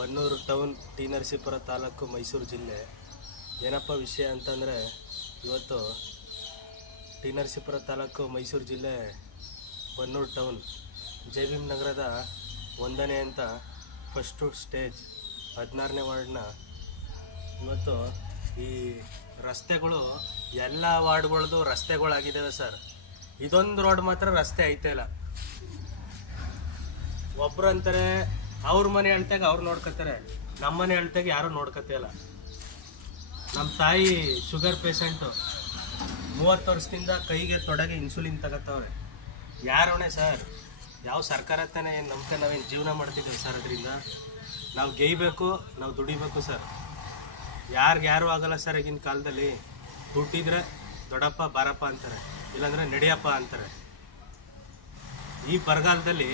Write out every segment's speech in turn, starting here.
Bannur town T Narasipura taluk Mysuru ಜಿಲ್ಲೆ. ಏನಪ್ಪ ವಿಷಯ ಅಂತಂದರೆ, ಇವತ್ತು ಟಿ ನರಸೀಪುರ ತಾಲೂಕು ಮೈಸೂರು ಜಿಲ್ಲೆ ಬನ್ನೂರು ಟೌನ್ ಜೆ.ಬಿ.ಎಂ ನಗರದ 1ನೇ ಅಂತ ಫಸ್ಟು ಸ್ಟೇಜ್ 16ನೇ ವಾರ್ಡ್ನ ಇವತ್ತು ಈ ರಸ್ತೆಗಳು ಎಲ್ಲ ವಾರ್ಡ್ಗಳದ್ದು ರಸ್ತೆಗಳಾಗಿದ್ದಾವೆ ಸರ್. ಇದೊಂದು ರೋಡ್ ಮಾತ್ರ ರಸ್ತೆ ಐತೆ ಇಲ್ಲ. ಒಬ್ರು ಅಂತಾರೆ ಅವ್ರ ಮನೆ ಅಳ್ತಾಗ ಅವ್ರು ನೋಡ್ಕೊತಾರೆ, ನಮ್ಮ ಮನೆ ಅಳ್ತಾಗ ಯಾರು ನೋಡ್ಕೊತಾ ಇಲ್ಲ. ನಮ್ಮ ತಾಯಿ ಶುಗರ್ ಪೇಷಂಟು 30 ವರ್ಷದಿಂದ ಕೈಗೆ ತೊಡೆಗೆ ಇನ್ಸುಲಿನ್ ತಗೋತಾವ್ರೆ. ಯಾರೋಣೆ ಸರ್? ಯಾವ ಸರ್ಕಾರ ತಾನೇ ನಂಬಿಕೆ ನಾವೇನು ಜೀವನ ಮಾಡ್ತಿದ್ದೀವಿ ಸರ್? ಅದರಿಂದ ನಾವು ಗೇಯ್ಬೇಕು, ನಾವು ದುಡಿಬೇಕು ಸರ್. ಯಾರು ಆಗಲ್ಲ ಸರ್. ಈಗಿನ ಕಾಲದಲ್ಲಿ ದುಡ್ಡಿದ್ರೆ ದೊಡ್ಡಪ್ಪ ಬಾರಪ್ಪ ಅಂತಾರೆ, ಇಲ್ಲಾಂದರೆ ನಡಿಯಪ್ಪ ಅಂತಾರೆ. ಈ ಬರಗಾಲದಲ್ಲಿ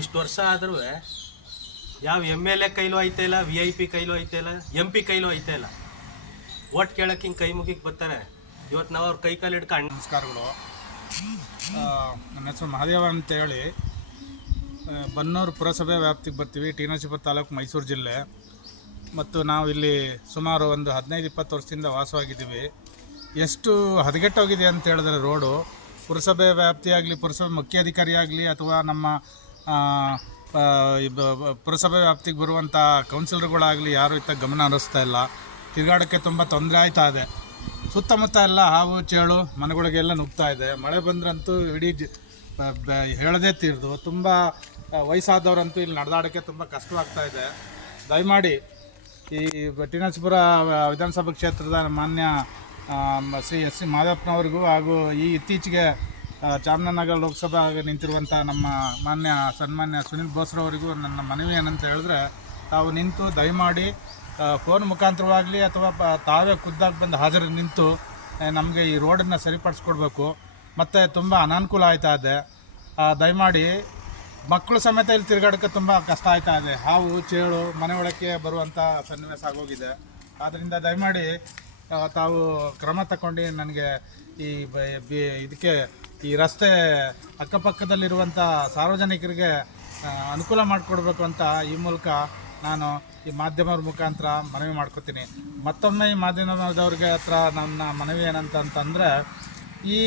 ಇಷ್ಟು ವರ್ಷ ಆದ್ರೂ ಯಾವ MLA ಕೈಲೂ ಐತೆ ಇಲ್ಲ, VIP ಕೈಲೂ ಐತೆ ಇಲ್ಲ, MP ಕೈಲೂ ಐತೆ ಇಲ್ಲ. ಓಟ್ ಕೇಳಕ್ಕೆ ಹಿಂಗೆ ಕೈ ಮುಗಿಗೆ ಬರ್ತಾರೆ. ಇವತ್ತು ನಾವು ಅವ್ರ ಕೈ ಕಾಲು ಹಿಡ್ಕೊಂಡು ನಮಸ್ಕಾರಗಳು. ನನ್ನ ಹೆಸರು ಮಹಾದೇವ ಅಂತೇಳಿ ಬನ್ನೂರು ಪುರಸಭೆ ವ್ಯಾಪ್ತಿಗೆ ಬರ್ತೀವಿ. ಟಿ ನರಸೀಪುರ ತಾಲೂಕು ಮೈಸೂರು ಜಿಲ್ಲೆ. ಮತ್ತು ನಾವು ಇಲ್ಲಿ ಸುಮಾರು ಒಂದು 15-20 ವರ್ಷದಿಂದ ವಾಸವಾಗಿದ್ದೀವಿ. ಎಷ್ಟು ಹದಗೆಟ್ಟೋಗಿದೆ ಅಂತ ಹೇಳಿದ್ರೆ ರೋಡು, ಪುರಸಭೆ ವ್ಯಾಪ್ತಿಯಾಗಲಿ, ಪುರಸಭೆ ಮುಖ್ಯಾಧಿಕಾರಿ ಆಗಲಿ, ಅಥವಾ ನಮ್ಮ ಪುರಸಭೆ ವ್ಯಾಪ್ತಿಗೆ ಬರುವಂಥ ಕೌನ್ಸಿಲರ್ಗಳಾಗಲಿ ಯಾರೂ ಇತ್ತ ಗಮನ ಹರಿಸ್ತಾ ಇಲ್ಲ. ತಿರುಗಾಡೋಕ್ಕೆ ತುಂಬ ತೊಂದರೆ ಆಯ್ತಾ ಇದೆ. ಸುತ್ತಮುತ್ತ ಎಲ್ಲ ಹಾವು ಚೇಳು ಮನೆಗಳಿಗೆಲ್ಲ ನುಗ್ತಾ ಇದೆ. ಮಳೆ ಬಂದ್ರಂತೂ ಇಡೀ ಹೇಳದೇ ತೀರ್ದು. ತುಂಬ ವಯಸ್ಸಾದವರಂತೂ ಇಲ್ಲಿ ನಡೆದಾಡೋಕ್ಕೆ ತುಂಬ ಕಷ್ಟವಾಗ್ತಾ ಇದೆ. ದಯಮಾಡಿ ಈ ಟಿ ನರಸೀಪುರ ವಿಧಾನಸಭಾ ಕ್ಷೇತ್ರದ ಮಾನ್ಯ ಶ್ರೀ S. ಸಿ. ಮಾದಪ್ಪನವ್ರಿಗೂ ಹಾಗೂ ಈ ಇತ್ತೀಚೆಗೆ ಚಾಮರಾಜನಗರ ಲೋಕಸಭಾ ನಿಂತಿರುವಂಥ ನಮ್ಮ ಸನ್ಮಾನ್ಯ ಸುನಿಲ್ ಬೋಸ್ರವರಿಗೂ ನನ್ನ ಮನವಿ ಏನಂತ ಹೇಳಿದ್ರೆ, ತಾವು ನಿಂತು ದಯಮಾಡಿ ಫೋನ್ ಮುಖಾಂತರವಾಗಲಿ ಅಥವಾ ತಾವೇ ಖುದ್ದಾಗಿ ಬಂದು ಹಾಜರು ನಿಂತು ನಮಗೆ ಈ ರೋಡನ್ನು ಸರಿಪಡಿಸ್ಕೊಡ್ಬೇಕು. ಮತ್ತು ತುಂಬ ಅನಾನುಕೂಲ ಆಯ್ತಾ ಇದೆ. ದಯಮಾಡಿ ಮಕ್ಕಳು ಸಮೇತ ಇಲ್ಲಿ ತಿರುಗಾಡೋಕ್ಕೆ ತುಂಬ ಕಷ್ಟ ಆಯ್ತಾ ಇದೆ. ಹಾವು ಚೇಳು ಮನೆ ಒಳಕ್ಕೆ ಬರುವಂಥ ಸನ್ನಿವೇಶ ಆಗೋಗಿದೆ. ಆದ್ದರಿಂದ ದಯಮಾಡಿ ತಾವು ಕ್ರಮ ತಗೊಂಡು ನನಗೆ ಇದಕ್ಕೆ ಈ ರಸ್ತೆ ಅಕ್ಕಪಕ್ಕದಲ್ಲಿರುವಂಥ ಸಾರ್ವಜನಿಕರಿಗೆ ಅನುಕೂಲ ಮಾಡಿಕೊಡ್ಬೇಕು ಅಂತ ಈ ಮೂಲಕ ನಾನು ಈ ಮಾಧ್ಯಮದ ಮುಖಾಂತರ ಮನವಿ ಮಾಡ್ಕೊತೀನಿ. ಮತ್ತೊಮ್ಮೆ ಈ ಮಾಧ್ಯಮದವ್ರಿಗೆ ಹತ್ರ ನನ್ನ ಮನವಿ ಏನಂತಂದರೆ, ಈ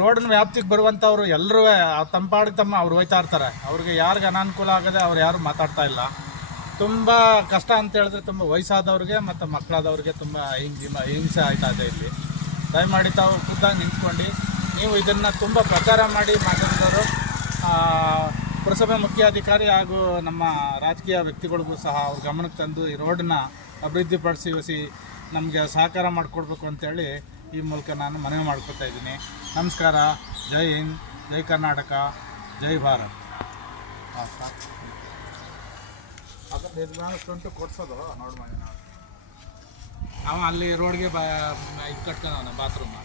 ರೋಡಿನ ವ್ಯಾಪ್ತಿಗೆ ಬರುವಂಥವ್ರು ಎಲ್ಲರೂ ತಮ್ಮ ಅವ್ರು ಹೋಯ್ತಾ ಇರ್ತಾರೆ. ಅವ್ರಿಗೆ ಯಾರಿಗೆ ಅನಾನುಕೂಲ ಆಗದೆ ಅವ್ರು ಯಾರು ಮಾತಾಡ್ತಾ ಇಲ್ಲ. ತುಂಬ ಕಷ್ಟ ಅಂತ ಹೇಳಿದ್ರೆ ತುಂಬ ವಯಸ್ಸಾದವ್ರಿಗೆ ಮತ್ತು ಮಕ್ಕಳಾದವ್ರಿಗೆ ತುಂಬ ಹಿಂಸೆ ಆಯ್ತಾ ಇದೆ ಇಲ್ಲಿ. ದಯಮಾಡಿ ತಾವು ಖುದ್ದಾಗಿ ನಿಂತ್ಕೊಂಡು ನೀವು ಇದನ್ನು ತುಂಬ ಪ್ರಚಾರ ಮಾಡಿ ಮಾತಾಡಿದವರು ಪುರಸಭೆ ಮುಖ್ಯಾಧಿಕಾರಿ ಹಾಗೂ ನಮ್ಮ ರಾಜಕೀಯ ವ್ಯಕ್ತಿಗಳಿಗೂ ಸಹ ಅವ್ರ ಗಮನಕ್ಕೆ ತಂದು ಈ ರೋಡನ್ನ ಅಭಿವೃದ್ಧಿಪಡಿಸಿ ನಮಗೆ ಸಹಕಾರ ಮಾಡಿಕೊಡ್ಬೇಕು ಅಂತೇಳಿ ಈ ಮೂಲಕ ನಾನು ಮನವಿ ಮಾಡ್ಕೊತಾ ಇದ್ದೀನಿ. ನಮಸ್ಕಾರ. ಜೈ ಹಿಂದ್, ಜೈ ಕರ್ನಾಟಕ, ಜೈ ಭಾರತ್. ಅದನ್ನು ನಿರ್ಮಾಣಿಸ್ಕೊಂತು ಕೊಡ್ಸೋದು ನೋಡಿ ಮಾಡಿ. ಅವ ಅಲ್ಲಿ ರೋಡ್ಗೆ ಇದು ಕಟ್ತಾನ ಬಾತ್ರೂಮ್.